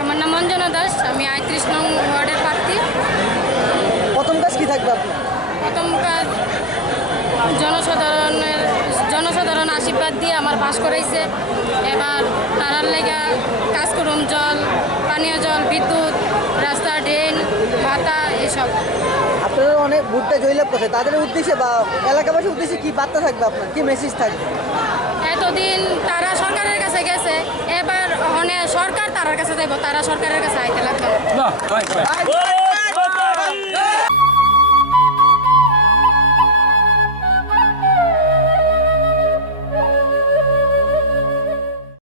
আমার নাম অঞ্জনা দাস, আমি ৩১ নং ওয়ার্ডের প্রার্থী। প্রথম কাজ কি থাকবে আপনার? প্রথম কাজ জনসাধারণ আশীর্বাদ দিয়ে আমার পাস করাইছে। এবার তারার লেগা কাজ করুম, জল, পানীয় জল, বিদ্যুৎ, রাস্তা, ড্রেন, ভাতা এসব। আপনারা অনেক ভোটটা জয়লাভ করছে, তাদের উদ্দেশ্যে বা এলাকাবাসীর উদ্দেশ্যে কি বার্তা থাকবে আপনার, কি মেসেজ থাকবে? এতদিন তারা সরকারের কাছে গেছে, এবার সরকার তারার কাছে যাইব, তারা সরকারের কাছে আইতে লাগবে।